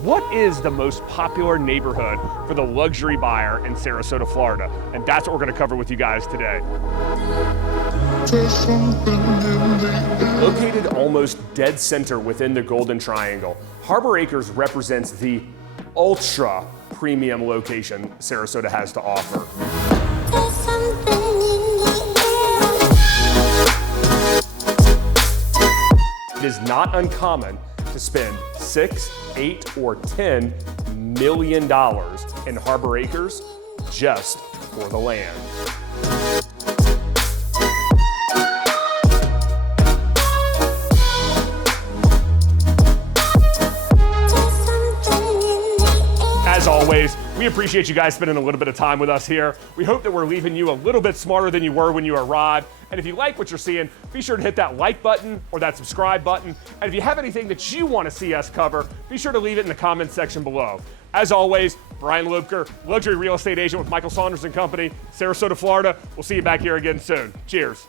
what is the most popular neighborhood for the luxury buyer in Sarasota, Florida? And that's what we're going to cover with you guys today. Located almost dead center within the Golden Triangle, Harbor Acres represents the ultra premium location Sarasota has to offer. It is not uncommon to spend $6, $8, or $10 million in Harbor Acres just for the land. As always, we appreciate you guys spending a little bit of time with us here. We hope that we're leaving you a little bit smarter than you were when you arrived. And if you like what you're seeing, be sure to hit that like button or that subscribe button. And if you have anything that you want to see us cover, be sure to leave it in the comments section below. As always, Brian Loebker, luxury real estate agent with Michael Saunders & Company, Sarasota, Florida. We'll see you back here again soon. Cheers.